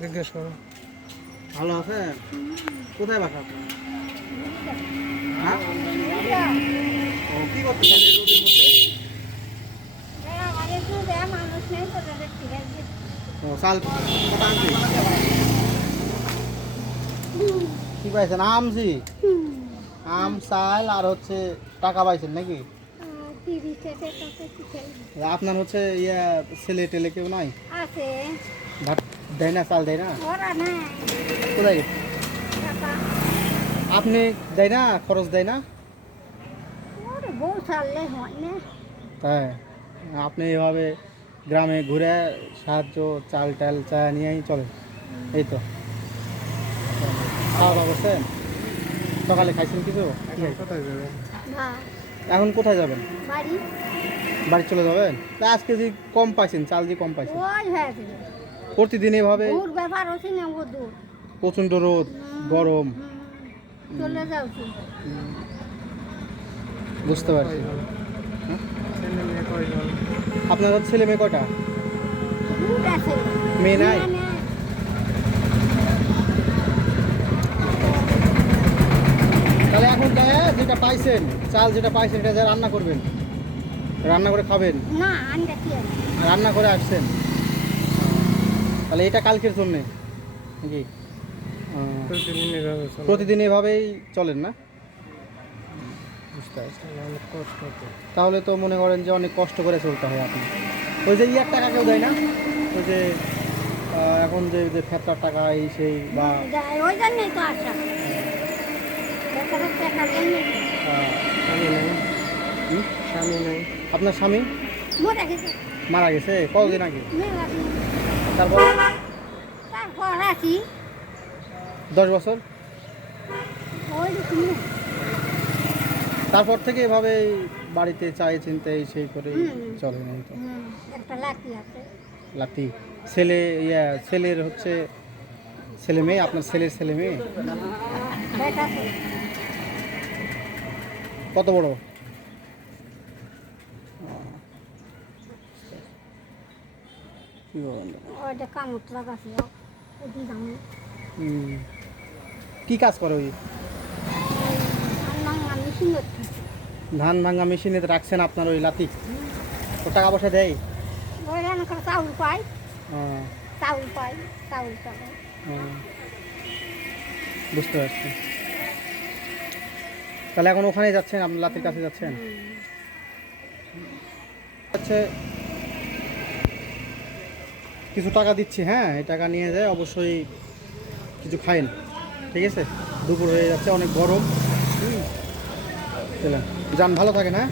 জিজ্ঞেস করো ভালো আছে কোথায় বাসা আপনার? হ্যাঁ ও কি করতেছেন এই রোদের মধ্যে ও চাল কত আনছি কি পাইছেন আমজি আম চাল আর হচ্ছে টাকা পাইছেন নাকি? আপনার হচ্ছে ইয়া ছেলে টেলে কেউ নাই? আছে। ভাত দেয় না চাল দেয় না? কোথায়? আপনি দেয় না খরচ দেয় না? তাই আপনি এভাবে গ্রামে ঘুরে সাহায্য চাল টাল চা নিয়েই চলে এই তো। খাওয়া দাওয়া সকালে খাইছেন কিছু এখন কোথায় যাবেন? বাড়ি। বাড়ি চলে যাবেন? তা আজকে যে কম পাইছেন চাল যে কম পাইছেন? প্রতিদিন এভাবে? প্রচণ্ড রোদ গরম। হুম, চলে যাচ্ছি বুঝতে পারছি। ছেলে মেয়ে কয়জন? আপনার ছেলে মেয়ে কটা মেয়ে নাই না, না। তাহলে এখন যায় যেটা পাইছেন চাল যেটা পাইছেন এটা যা রান্না করবেন? রান্না করে খাবেন? না আনটা কি আর? রান্না করে আসছেন? তাহলে এটা কালকের জন্যে নাকি? প্রতিদিন এভাবেই চলেন না? তাহলে তো মনে করেন যে অনেক কষ্ট করে চলতে হয় আপনি। ওই যে ইয়ার টাকা কেউ দেয় না? ওই যে এখন যে যে ফেতরার টাকা এই সেই বা ওই জন্যই তো আসা বেকারের টাকার জন্যই তো। আহ, স্বামী নাই স্বামী নাই আপনার স্বামী? মারা গেছে? কতদিন আগে? তারপর? তারপর আছি দশ বছর? তারপর থেকে এভাবে বাড়িতে চাই চিনতে এই সেই করে চলে নাই তো? লাঠি লাতি ছেলে ইয়া ছেলের হচ্ছে ছেলে মেয়ে? আপনার ছেলের ছেলে মেয়ে? তো কত বড়? কি কাজ করে ওই? ধান ভাঙা মেশিনে রাখছেন আপনার ওই লাতি ও টাকা পয়সা দেয়? চাউল পাই চাউল পাই চাউল পাই। বুঝতে পারছি। তাহলে এখন ওখানে যাচ্ছেন? আপনার লাতির কাছে যাচ্ছেন? হচ্ছে কিছু টাকা দিচ্ছি হ্যাঁ? এই টাকা নিয়ে যায়, অবশ্যই কিছু খাইন। ঠিক আছে? দুপুর হয়ে যাচ্ছে, অনেক গরম। যান, ভালো থাকেন হ্যাঁ?